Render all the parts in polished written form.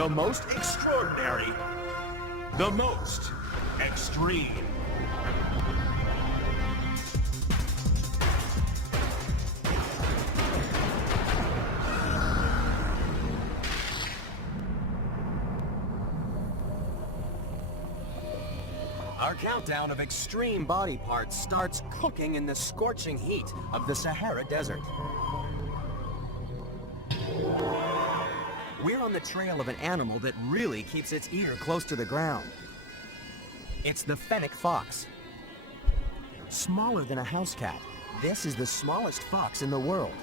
The most extraordinary, the most extreme. Our countdown of extreme body parts starts cooking in the scorching heat of the Sahara Desert. We're on the trail of an animal that really keeps its ear close to the ground. It's the fennec fox. Smaller than a house cat, this is the smallest fox in the world,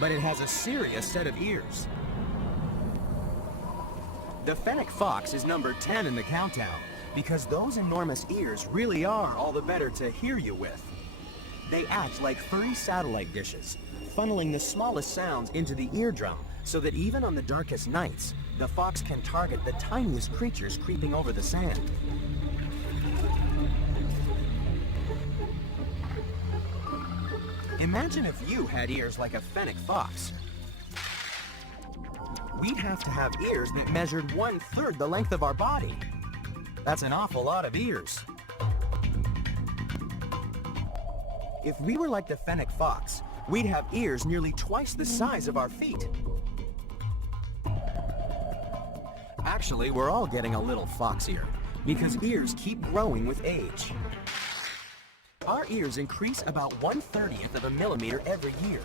but it has a serious set of ears. The fennec fox is number 10 in the countdown because those enormous ears really are all the better to hear you with. They act like furry satellite dishes, funneling the smallest sounds into the eardrum so that even on the darkest nights, the fox can target the tiniest creatures creeping over the sand. Imagine if you had ears like a fennec fox. We'd have to have ears that measured 1/3 the length of our body. That's an awful lot of ears. If we were like the fennec fox, we'd have ears nearly twice the size of our feet. Actually, we're all getting a little foxier because ears keep growing with age. Our ears increase about 1/30th of a millimeter every year.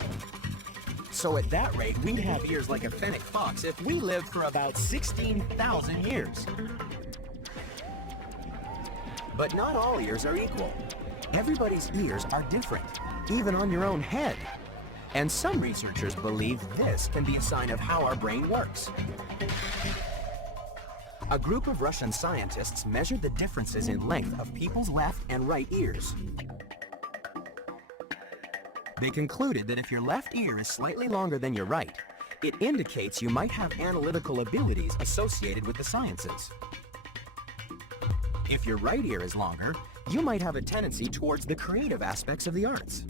So at that rate, we'd have ears like a fennec fox if we lived for about 16,000 years. But not all ears are equal. Everybody's ears are different, even on your own head. And some researchers believe this can be a sign of how our brain works. A group of Russian scientists measured the differences in length of people's left and right ears. They concluded that if your left ear is slightly longer than your right, it indicates you might have analytical abilities associated with the sciences. If your right ear is longer, you might have a tendency towards the creative aspects of the arts.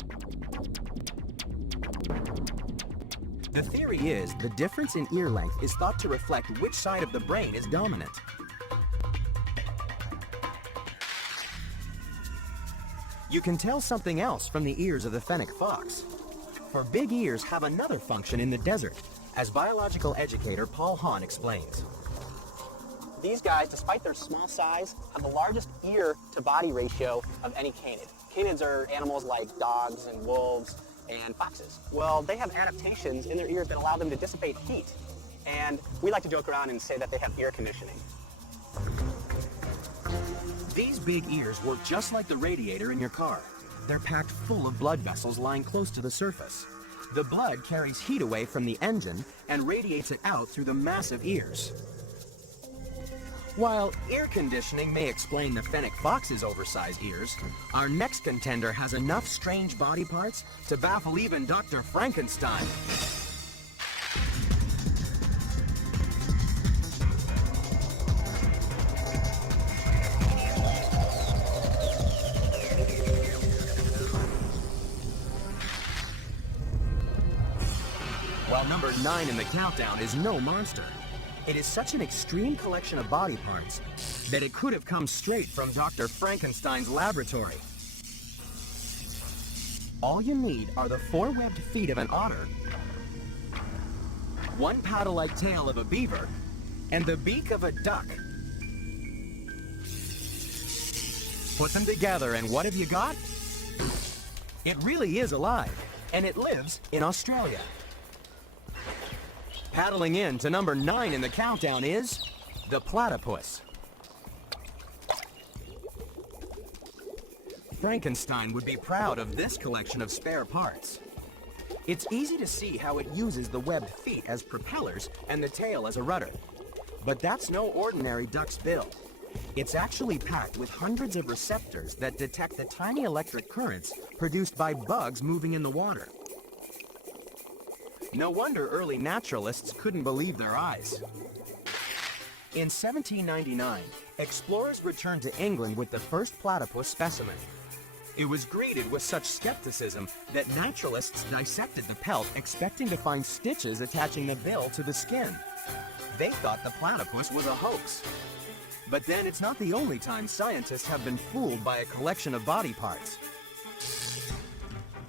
The theory is the difference in ear length is thought to reflect which side of the brain is dominant. You can tell something else from the ears of the fennec fox. For big ears have another function in the desert, as biological educator Paul Hahn explains. These guys, despite their small size, have the largest ear-to-body ratio of any canid. Canids are animals like dogs and wolves and foxes. Well, they have adaptations in their ears that allow them to dissipate heat. And we like to joke around and say that they have ear conditioning. These big ears work just like the radiator in your car. They're packed full of blood vessels lying close to the surface. The blood carries heat away from the engine and radiates it out through the massive ears. While ear conditioning may explain the fennec fox's oversized ears, our next contender has enough strange body parts to baffle even Dr. Frankenstein. While number 9 in the countdown is no monster, it is such an extreme collection of body parts that it could have come straight from Dr. Frankenstein's laboratory. All you need are the 4 webbed feet of an otter, 1 paddle-like tail of a beaver, and the beak of a duck. Put them together and what have you got? It really is alive, and it lives in Australia. Paddling in to number 9 in the countdown is the platypus. Frankenstein would be proud of this collection of spare parts. It's easy to see how it uses the webbed feet as propellers and the tail as a rudder. But that's no ordinary duck's bill. It's actually packed with hundreds of receptors that detect the tiny electric currents produced by bugs moving in the water. No wonder early naturalists couldn't believe their eyes. In 1799, explorers returned to England with the first platypus specimen. It was greeted with such skepticism that naturalists dissected the pelt expecting to find stitches attaching the bill to the skin. they thought the platypus was a hoax. But then it's not the only time scientists have been fooled by a collection of body parts.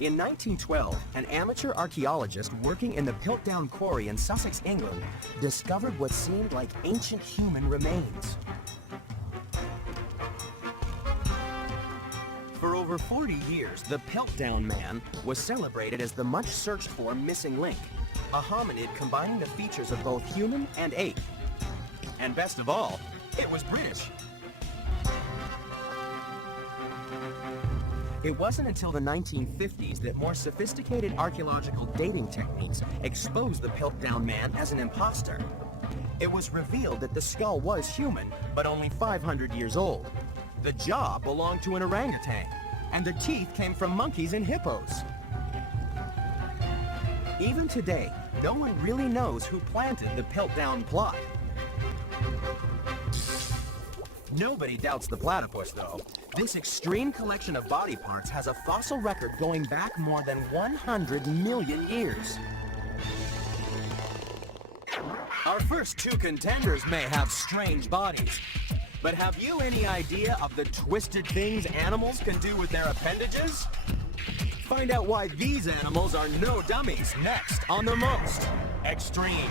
In 1912, an amateur archaeologist working in the Piltdown Quarry in Sussex, England, discovered what seemed like ancient human remains. For over 40 years, the Piltdown Man was celebrated as the much searched for missing link, a hominid combining the features of both human and ape. And best of all, it was British. It wasn't until the 1950s that more sophisticated archaeological dating techniques exposed the Piltdown Man as an imposter. It was revealed that the skull was human, but only 500 years old. The jaw belonged to an orangutan, and the teeth came from monkeys and hippos. Even today, no one really knows who planted the Piltdown plot. Nobody doubts the platypus, though. This extreme collection of body parts has a fossil record going back more than 100 million years. Our first two contenders may have strange bodies, but have you any idea of the twisted things animals can do with their appendages? Find out why these animals are no dummies next on The Most Extreme.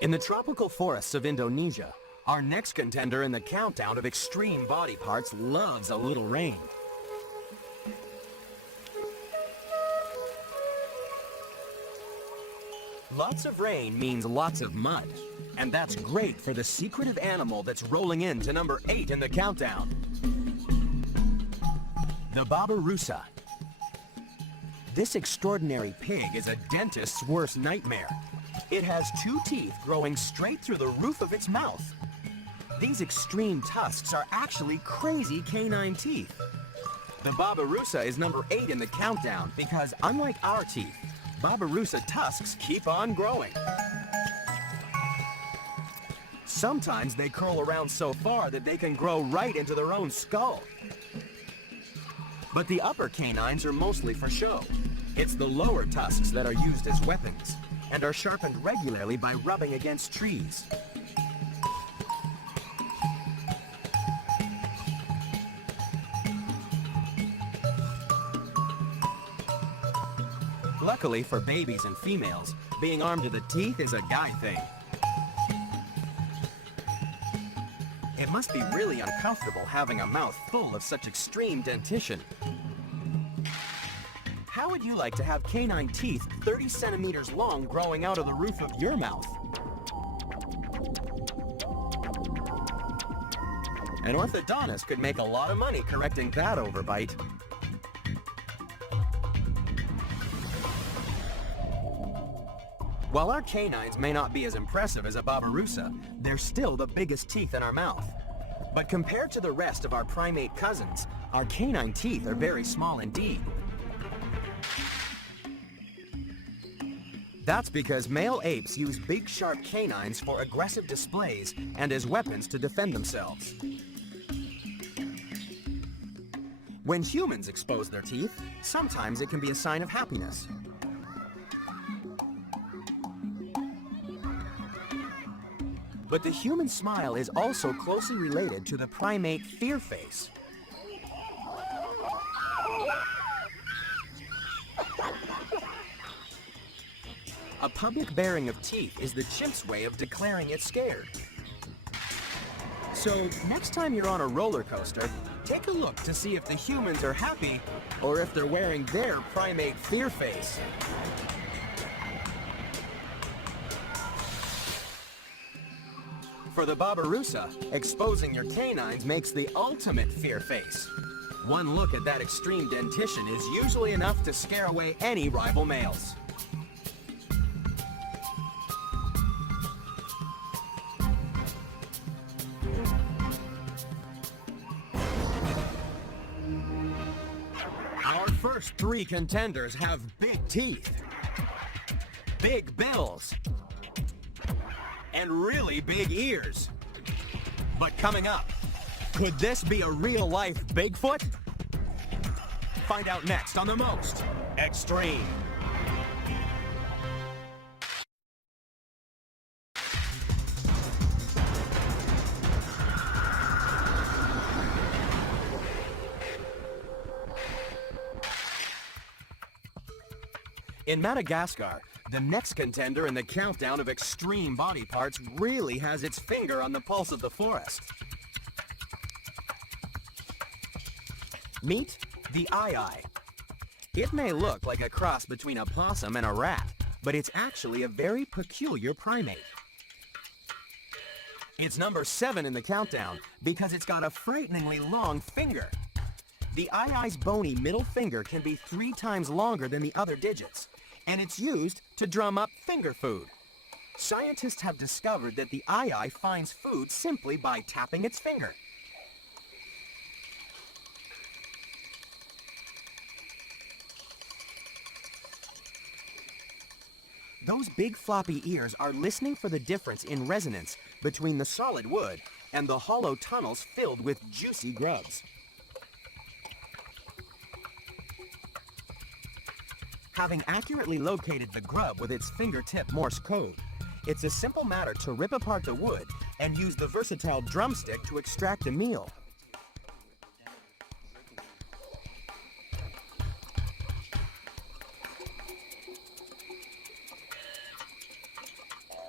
In the tropical forests of Indonesia, our next contender in the countdown of extreme body parts loves a little rain. Lots of rain means lots of mud, and that's great for the secretive animal that's rolling in to number 8 in the countdown. The Babirusa. This extraordinary pig is a dentist's worst nightmare. It has 2 teeth growing straight through the roof of its mouth. These extreme tusks are actually crazy canine teeth. The Babirusa is number 8 in the countdown because, unlike our teeth, Babirusa tusks keep on growing. Sometimes they curl around so far that they can grow right into their own skull. But the upper canines are mostly for show. It's the lower tusks that are used as weapons and are sharpened regularly by rubbing against trees. Luckily for babies and females, being armed to the teeth is a guy thing. It must be really uncomfortable having a mouth full of such extreme dentition. How would you like to have canine teeth 30 centimeters long growing out of the roof of your mouth? An orthodontist could make a lot of money correcting that overbite. While our canines may not be as impressive as a Babirusa, they're still the biggest teeth in our mouth. But compared to the rest of our primate cousins, our canine teeth are very small indeed. That's because male apes use big sharp canines for aggressive displays and as weapons to defend themselves. When humans expose their teeth, sometimes it can be a sign of happiness. But the human smile is also closely related to the primate fear face. A public baring of teeth is the chimp's way of declaring it's scared. So next time you're on a roller coaster, take a look to see if the humans are happy or if they're wearing their primate fear face. For the Babirusa, exposing your canines makes the ultimate fear face. One look at that extreme dentition is usually enough to scare away any rival males. Our first 3 contenders have big teeth, big bills, and really big ears. But coming up, could this be a real-life Bigfoot? Find out next on The Most Extreme. In Madagascar, the next contender in the countdown of extreme body parts really has its finger on the pulse of the forest. Meet the eye. It may look like a cross between a possum and a rat, but it's actually a very peculiar primate. It's number 7 in the countdown because it's got a frighteningly long finger. The eye's bony middle finger can be 3 times longer than the other digits, and it's used to drum up finger food. Scientists have discovered that the eye finds food simply by tapping its finger. Those big floppy ears are listening for the difference in resonance between the solid wood and the hollow tunnels filled with juicy grubs. Having accurately located the grub with its fingertip Morse code, it's a simple matter to rip apart the wood and use the versatile drumstick to extract a meal.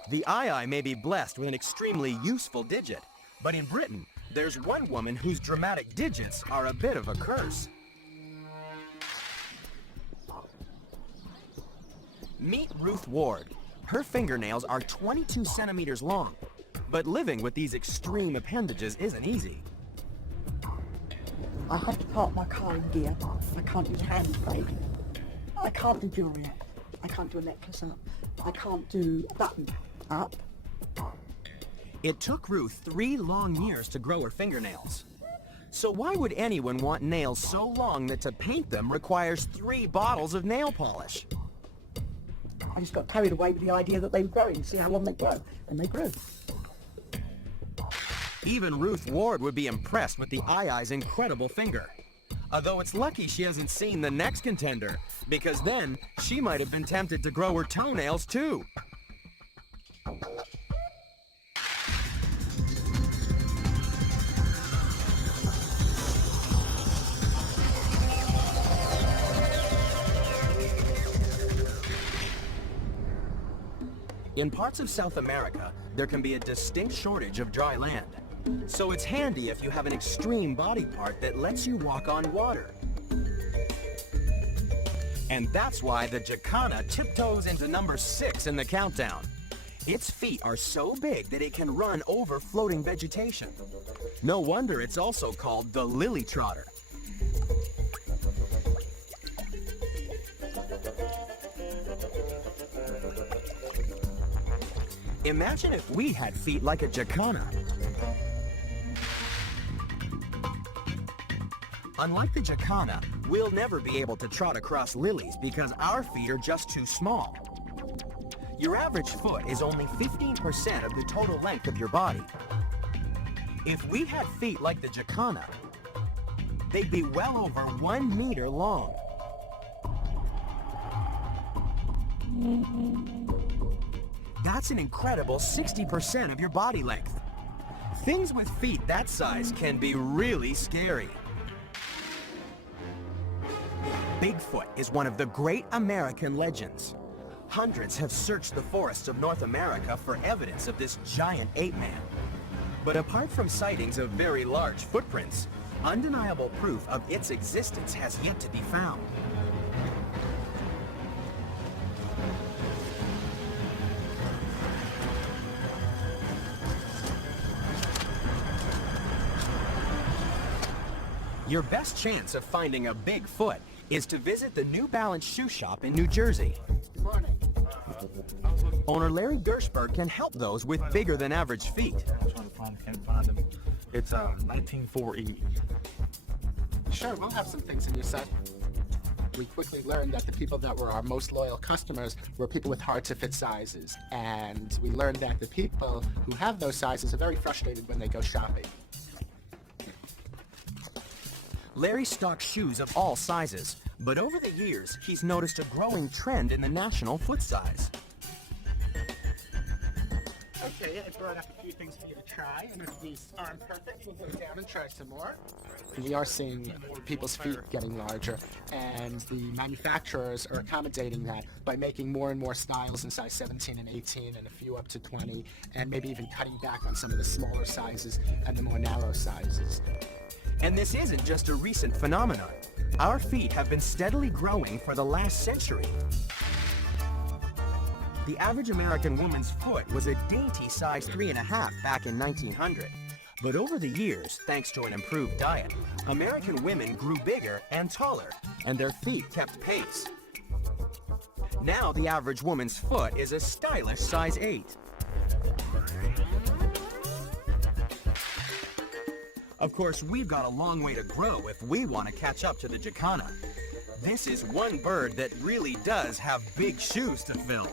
The eye may be blessed with an extremely useful digit, but in Britain, there's one woman whose dramatic digits are a bit of a curse. Meet Ruth Ward. Her fingernails are 22 centimeters long, but living with these extreme appendages isn't easy. I have to park my car in gear. I can't use a handbrake. I can't do jewellery up. I can't do a necklace up. I can't do a button up. It took Ruth 3 long years to grow her fingernails. So why would anyone want nails so long that to paint them requires 3 bottles of nail polish? I just got carried away with the idea that they were growing, see how long they grow, and they grew. Even Ruth Ward would be impressed with the eye's incredible finger. Although it's lucky she hasn't seen the next contender, because then she might have been tempted to grow her toenails too. In parts of South America, there can be a distinct shortage of dry land. So it's handy if you have an extreme body part that lets you walk on water. And that's why the jacana tiptoes into number 6 in the countdown. Its feet are so big that it can run over floating vegetation. No wonder it's also called the lily trotter. Imagine if we had feet like a jacana. Unlike the jacana, we'll never be able to trot across lilies because our feet are just too small. Your average foot is only 15% of the total length of your body. If we had feet like the jacana, they'd be well over 1 meter long. That's an incredible 60% of your body length. Things with feet that size can be really scary. Bigfoot is one of the great American legends. Hundreds have searched the forests of North America for evidence of this giant ape-man. But apart from sightings of very large footprints, undeniable proof of its existence has yet to be found. Your best chance of finding a Bigfoot is to visit the New Balance shoe shop in New Jersey. Good morning. Owner Larry Gershberg can help those with bigger than average feet. I'm trying to find, can't find them. It's 1948. Sure, we'll have some things in your set. we quickly learned that the people that were our most loyal customers were people with hard-to-fit sizes. And we learned that the people who have those sizes are very frustrated when they go shopping. Larry stocks shoes of all sizes, but over the years, he's noticed a growing trend in the national foot size. Okay, I brought up a few things for you to try, and if these aren't perfect, we'll go down and try some more. We are seeing people's feet getting larger, and the manufacturers are accommodating that by making more and more styles in size 17 and 18, and a few up to 20, and maybe even cutting back on some of the smaller sizes and the more narrow sizes. And this isn't just a recent phenomenon. Our feet have been steadily growing for the last century. The average American woman's foot was a dainty size 3.5 back in 1900. But over the years, thanks to an improved diet, American women grew bigger and taller, and their feet kept pace. Now the average woman's foot is a stylish size 8. Of course, we've got a long way to grow if we want to catch up to the jacana. This is one bird that really does have big shoes to fill.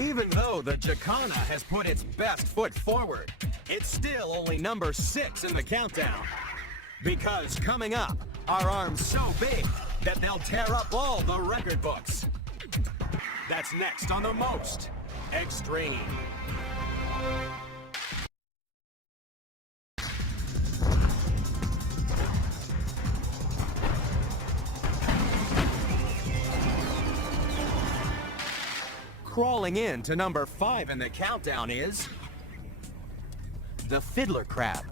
Even though the jacana has put its best foot forward, it's still only number 6 in the countdown. Because coming up, our arms so big that they'll tear up all the record books. That's next on The Most Extreme. Crawling in to number 5 in the countdown is the fiddler crab.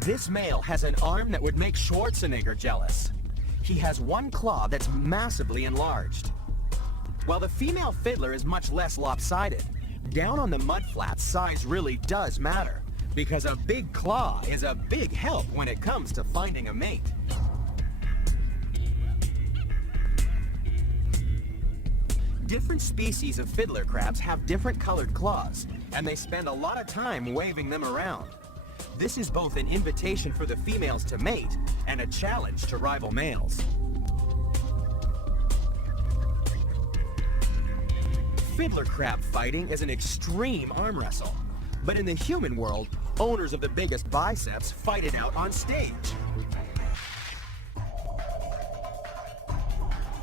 This male has an arm that would make Schwarzenegger jealous. He has one claw that's massively enlarged. While the female fiddler is much less lopsided, down on the mudflats, size really does matter, because a big claw is a big help when it comes to finding a mate. Different species of fiddler crabs have different colored claws, and they spend a lot of time waving them around. This is both an invitation for the females to mate and a challenge to rival males. Fiddler crab fighting is an extreme arm wrestle, but in the human world, owners of the biggest biceps fight it out on stage.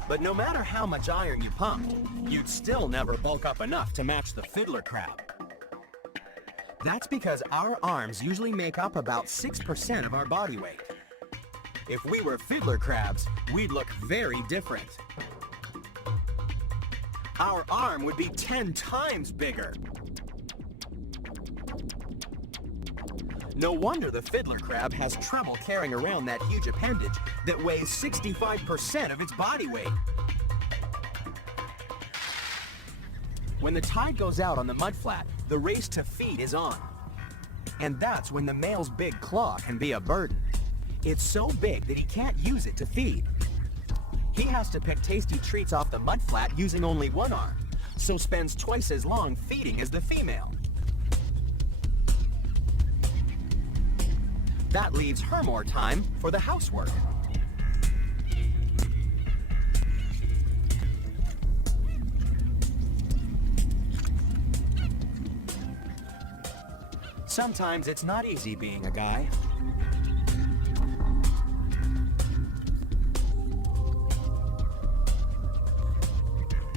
But no matter how much iron you pumped, you'd still never bulk up enough to match the fiddler crab. That's because our arms usually make up about 6% of our body weight. If we were fiddler crabs, we'd look very different. Our arm would be 10 times bigger. No wonder the fiddler crab has trouble carrying around that huge appendage that weighs 65% of its body weight. When the tide goes out on the mudflat, the race to feed is on. And that's when the male's big claw can be a burden. It's so big that he can't use it to feed. He has to pick tasty treats off the mudflat using only one arm, so spends twice as long feeding as the female. That leaves her more time for the housework. Sometimes it's not easy being a guy.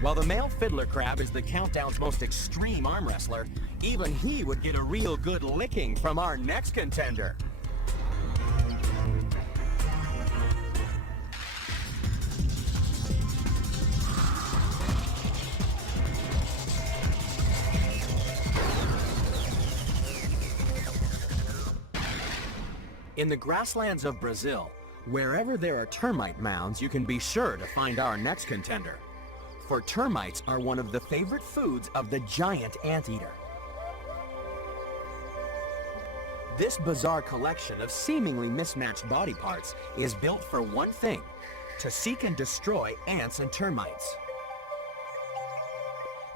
While the male fiddler crab is the countdown's most extreme arm wrestler, even he would get a real good licking from our next contender. In the grasslands of Brazil, wherever there are termite mounds, you can be sure to find our next contender. For termites are one of the favorite foods of the giant anteater. This bizarre collection of seemingly mismatched body parts is built for one thing: to seek and destroy ants and termites.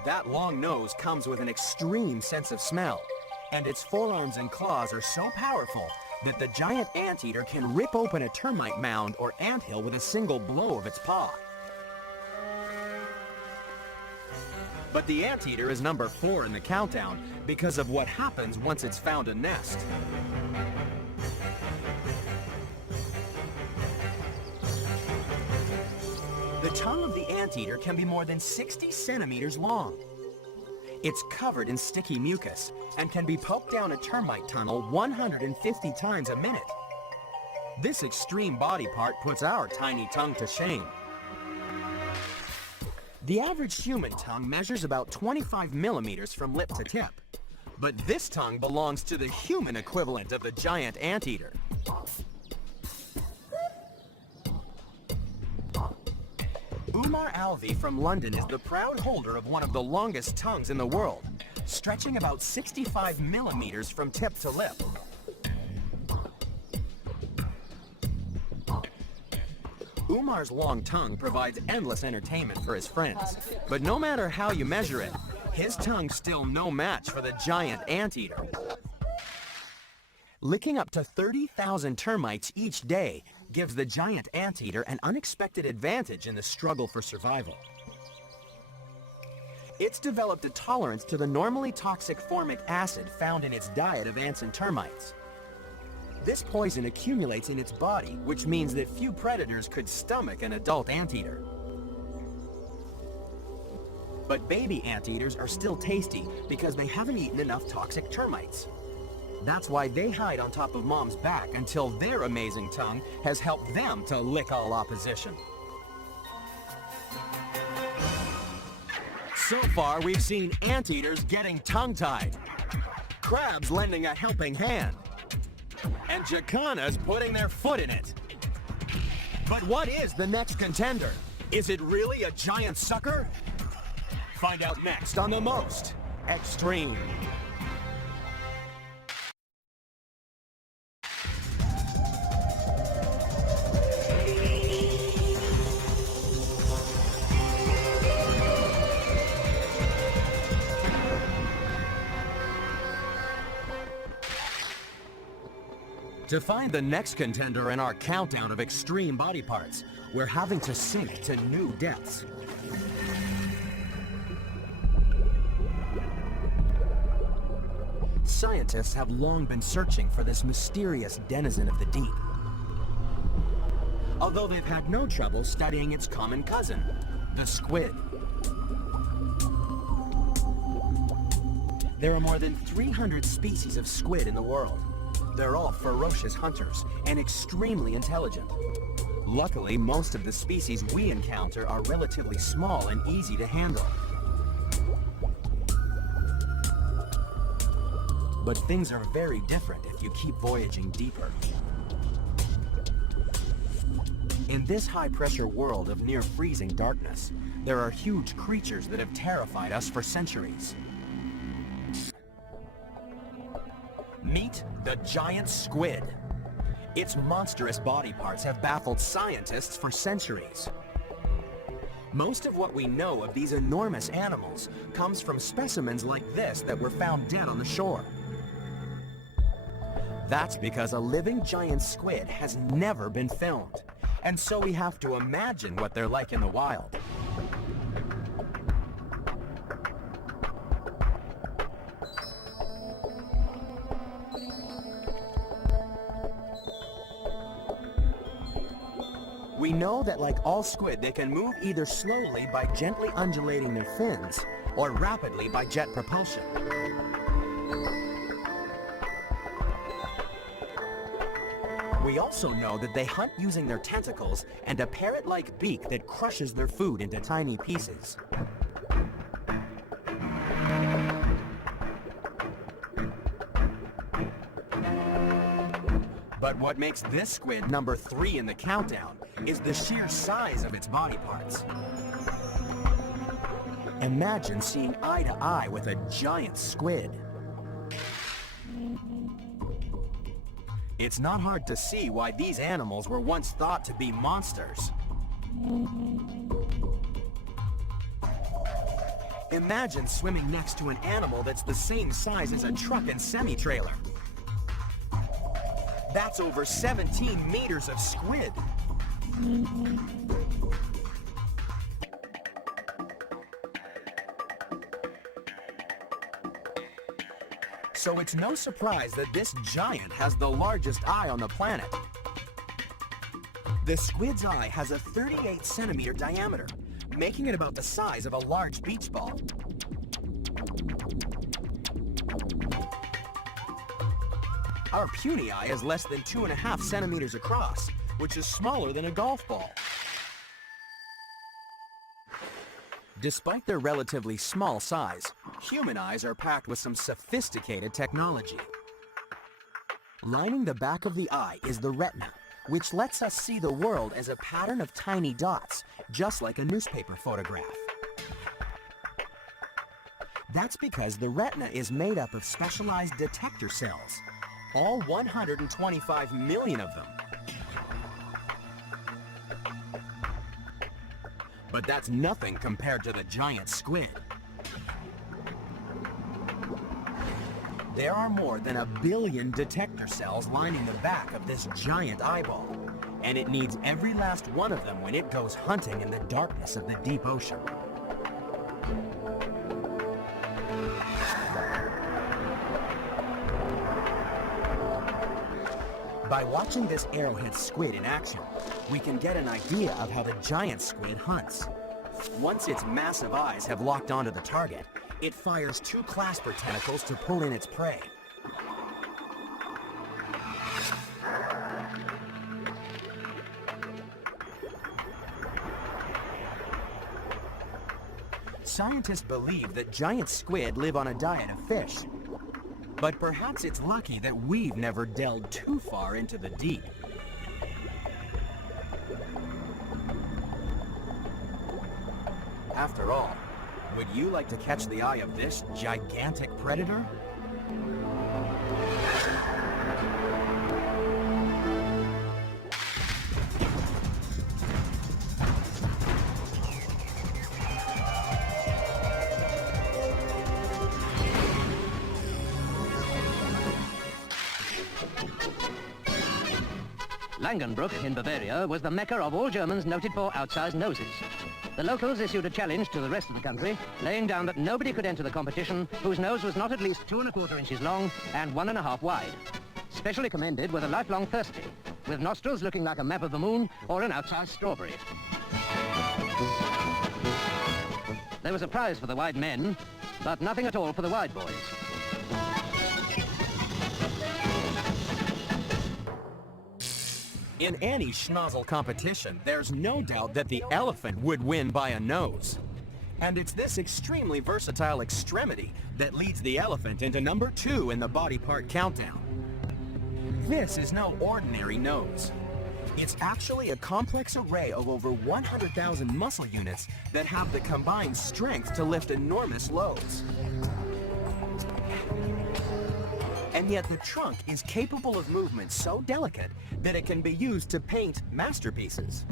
That long nose comes with an extreme sense of smell. And its forearms and claws are so powerful that the giant anteater can rip open a termite mound or anthill with a single blow of its paw. But the anteater is number 4 in the countdown because of what happens once it's found a nest. The tongue of the anteater can be more than 60 centimeters long. It's covered in sticky mucus and can be poked down a termite tunnel 150 times a minute. This extreme body part puts our tiny tongue to shame. The average human tongue measures about 25 millimeters from lip to tip, but this tongue belongs to the human equivalent of the giant anteater. Umar Alvi from London is the proud holder of one of the longest tongues in the world, stretching about 65 millimeters from tip to lip. Umar's long tongue provides endless entertainment for his friends, but no matter how you measure it, his tongue's still no match for the giant anteater. Licking up to 30,000 termites each day gives the giant anteater an unexpected advantage in the struggle for survival. It's developed a tolerance to the normally toxic formic acid found in its diet of ants and termites. This poison accumulates in its body, which means that few predators could stomach an adult anteater. But baby anteaters are still tasty because they haven't eaten enough toxic termites. That's why they hide on top of mom's back until their amazing tongue has helped them to lick all opposition. So far, we've seen anteaters getting tongue-tied, crabs lending a helping hand, and jacanas putting their foot in it. But what is the next contender? Is it really a giant sucker? Find out next on The Most Extreme. To find the next contender in our countdown of extreme body parts, we're having to sink to new depths. Scientists have long been searching for this mysterious denizen of the deep, although they've had no trouble studying its common cousin, the squid. There are more than 300 species of squid in the world. They're all ferocious hunters and extremely intelligent. Luckily, most of the species we encounter are relatively small and easy to handle. But things are very different if you keep voyaging deeper. In this high-pressure world of near-freezing darkness, there are huge creatures that have terrified us for centuries. Meet the giant squid. Its monstrous body parts have baffled scientists for centuries. Most of what we know of these enormous animals comes from specimens like this that were found dead on the shore. That's because a living giant squid has never been filmed, and so we have to imagine what they're like in the wild. We know that like all squid, they can move either slowly by gently undulating their fins, or rapidly by jet propulsion. We also know that they hunt using their tentacles and a parrot-like beak that crushes their food into tiny pieces. But what makes this squid number 3 in the countdown is the sheer size of its body parts. Imagine seeing eye to eye with a giant squid. It's not hard to see why these animals were once thought to be monsters. Imagine swimming next to an animal that's the same size as a truck and semi-trailer. That's over 17 meters of squid. So it's no surprise that this giant has the largest eye on the planet. The squid's eye has a 38-centimeter diameter, making it about the size of a large beach ball. Our puny eye is less than 2.5 centimeters across, which is smaller than a golf ball. Despite their relatively small size, human eyes are packed with some sophisticated technology. Lining the back of the eye is the retina, which lets us see the world as a pattern of tiny dots, just like a newspaper photograph. That's because the retina is made up of specialized detector cells, all 125 million of them. But that's nothing compared to the giant squid. There are more than 1 billion detector cells lining the back of this giant eyeball, and it needs every last one of them when it goes hunting in the darkness of the deep ocean. By watching this arrowhead squid in action, we can get an idea of how the giant squid hunts. Once its massive eyes have locked onto the target, it fires 2 clasper tentacles to pull in its prey. Scientists believe that giant squid live on a diet of fish. But perhaps it's lucky that we've never delved too far into the deep. After all, would you like to catch the eye of this gigantic predator? Langenbruck in Bavaria was the mecca of all Germans noted for outsized noses. The locals issued a challenge to the rest of the country, laying down that nobody could enter the competition whose nose was not at least 2¼ inches long and 1½ wide. Specially commended were the lifelong thirsty, with nostrils looking like a map of the moon or an outsized strawberry. There was a prize for the wide men, but nothing at all for the wide boys. In any schnozzle competition, there's no doubt that the elephant would win by a nose. And it's this extremely versatile extremity that leads the elephant into number 2 in the body part countdown. This is no ordinary nose. It's actually a complex array of over 100,000 muscle units that have the combined strength to lift enormous loads. And yet the trunk is capable of movement so delicate that it can be used to paint masterpieces.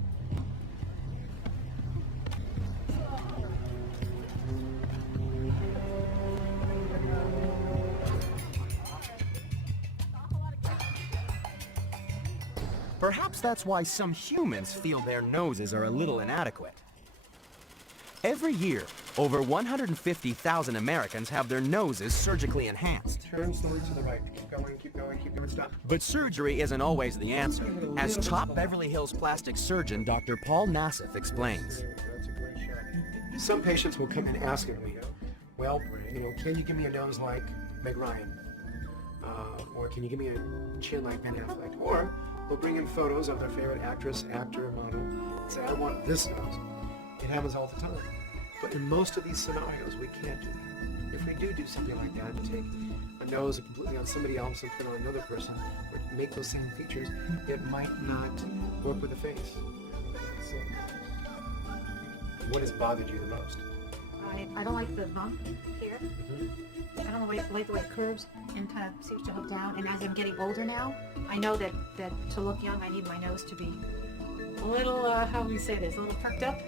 Perhaps that's why some humans feel their noses are a little inadequate. Every year, over 150,000 Americans have their noses surgically enhanced. Turn slowly to the right. Keep going, stop. But surgery isn't always the answer, as top Beverly Hills plastic surgeon Dr. Paul Nassif explains. That's a great shot. Some patients will come in asking me, well, can you give me a nose like Meg Ryan? Or can you give me a chin like Ben Affleck? Or they'll bring in photos of their favorite actress, actor, model, and say, I want this nose. It happens all the time. But in most of these scenarios, we can't do that. If we do something like that and take a nose completely on somebody else and put it on another person, or make those same features, it might not work with the face. So, what has bothered you the most? I don't like the bump here. I don't like the way it curves and kind of seems to hook down. And as I'm getting older now, I know that to look young, I need my nose to be a little, how do we say this, a little perked up.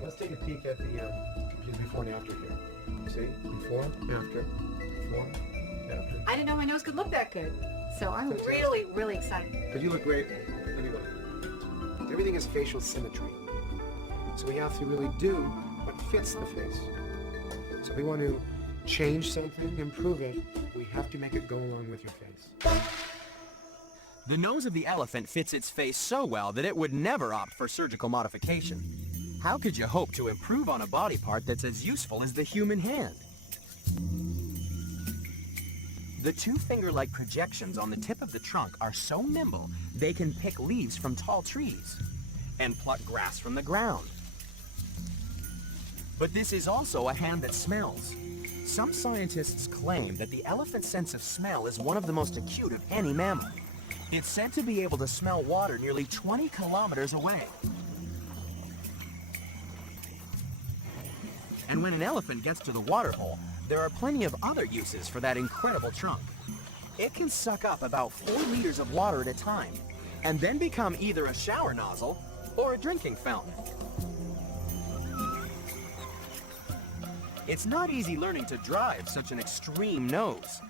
Let's take a peek at the computer. do the before and after here. See? Before, after, before, after. I didn't know my nose could look that good. So I'm Fantastic. really, really excited. But you look great. Let me look. Everything is facial symmetry. So we have to really do what fits the face. So if we want to change something, improve it, we have to make it go along with your face. The nose of the elephant fits its face so well that it would never opt for surgical modification. How could you hope to improve on a body part that's as useful as the human hand? The two finger-like projections on the tip of the trunk are so nimble they can pick leaves from tall trees and pluck grass from the ground. But this is also a hand that smells. Some scientists claim that the elephant's sense of smell is one of the most acute of any mammal. It's said to be able to smell water nearly 20 kilometers away. And when an elephant gets to the water hole, there are plenty of other uses for that incredible trunk. It can suck up about 4 liters of water at a time, and then become either a shower nozzle or a drinking fountain. It's not easy learning to drive such an extreme nose.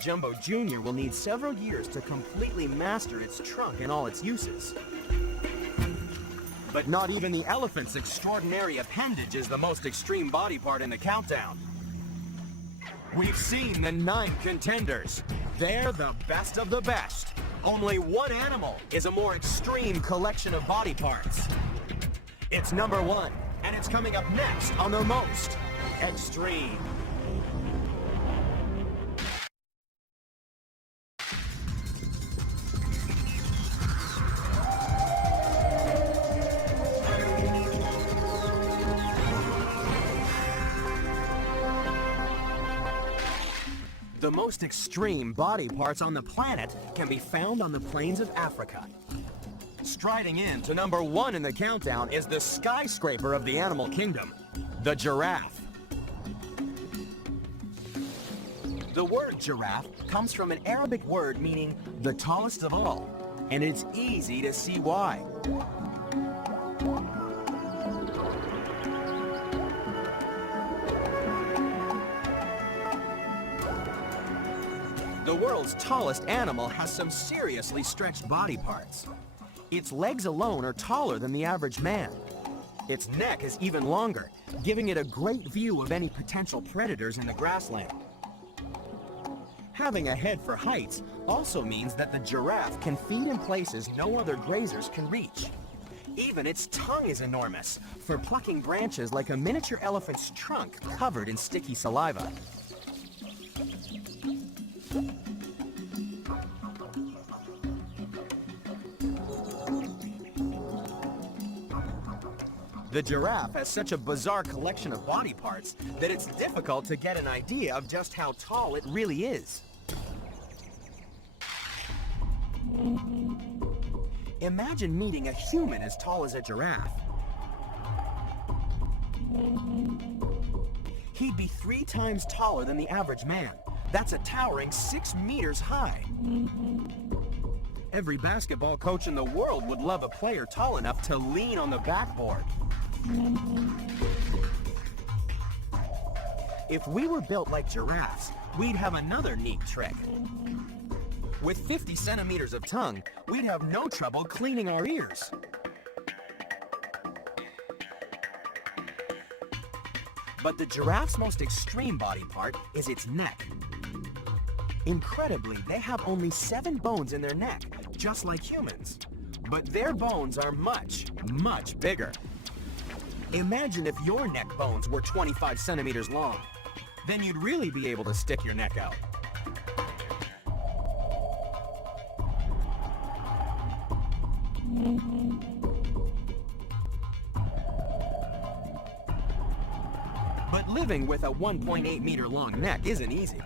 Jumbo Jr. will need several years to completely master its trunk and all its uses. But not even the elephant's extraordinary appendage is the most extreme body part in the countdown. We've seen the 9 contenders. They're the best of the best. Only one animal is a more extreme collection of body parts. It's number 1, and it's coming up next on the most extreme. The most extreme body parts on the planet can be found on the plains of Africa. Striding in to number 1 in the countdown is the skyscraper of the animal kingdom, the giraffe. The word giraffe comes from an Arabic word meaning the tallest of all, and it's easy to see why. The world's tallest animal has some seriously stretched body parts. Its legs alone are taller than the average man. Its neck is even longer, giving it a great view of any potential predators in the grassland. Having a head for heights also means that the giraffe can feed in places no other grazers can reach. Even its tongue is enormous, for plucking branches like a miniature elephant's trunk covered in sticky saliva. The giraffe has such a bizarre collection of body parts that it's difficult to get an idea of just how tall it really is. Imagine meeting a human as tall as a giraffe. He'd be 3 times taller than the average man. That's a towering 6 meters high. Every basketball coach in the world would love a player tall enough to lean on the backboard. If we were built like giraffes, we'd have another neat trick. With 50 centimeters of tongue, we'd have no trouble cleaning our ears. But the giraffe's most extreme body part is its neck. Incredibly, they have only 7 bones in their neck, just like humans. But their bones are much, much bigger. Imagine if your neck bones were 25 centimeters long. Then you'd really be able to stick your neck out. But living with a 1.8 meter long neck isn't easy.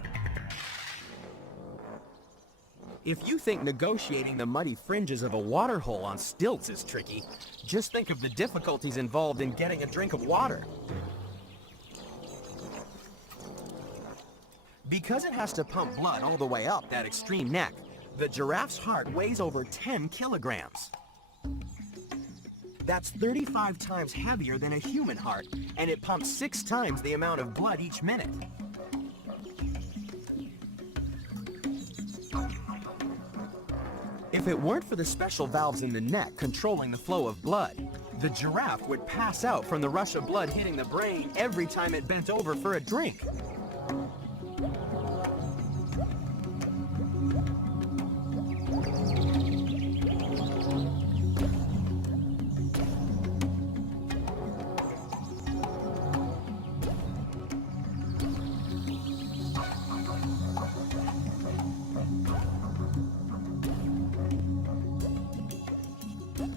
If you think negotiating the muddy fringes of a water hole on stilts is tricky, just think of the difficulties involved in getting a drink of water. Because it has to pump blood all the way up that extreme neck, the giraffe's heart weighs over 10 kilograms. That's 35 times heavier than a human heart, and it pumps 6 times the amount of blood each minute. If it weren't for the special valves in the neck controlling the flow of blood, the giraffe would pass out from the rush of blood hitting the brain every time it bent over for a drink.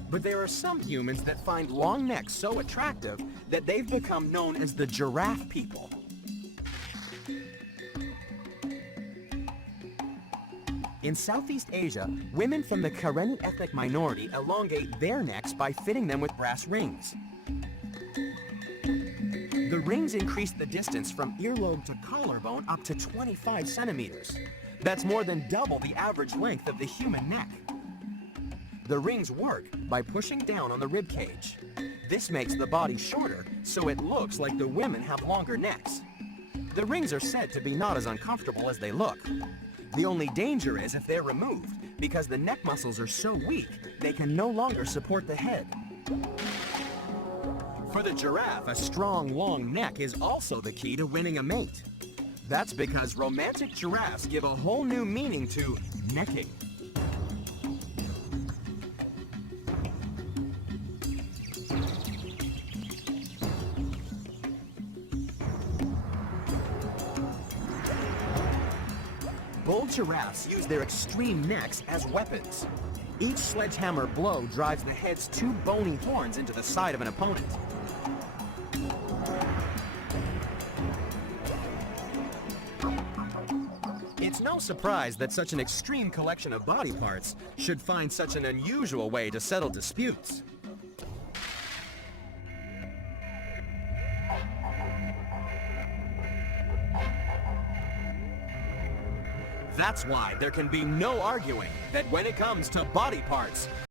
But there are some humans that find long necks so attractive that they've become known as the giraffe people. In Southeast Asia, women from the Karenni ethnic minority elongate their necks by fitting them with brass rings. The rings increase the distance from earlobe to collarbone up to 25 centimeters. That's more than double the average length of the human neck. The rings work by pushing down on the rib cage. This makes the body shorter, so it looks like the women have longer necks. The rings are said to be not as uncomfortable as they look. The only danger is if they're removed, because the neck muscles are so weak, they can no longer support the head. For the giraffe, a strong, long neck is also the key to winning a mate. That's because romantic giraffes give a whole new meaning to necking. Bull giraffes use their extreme necks as weapons. Each sledgehammer blow drives the head's 2 bony horns into the side of an opponent. It's no surprise that such an extreme collection of body parts should find such an unusual way to settle disputes. That's why there can be no arguing that when it comes to body parts,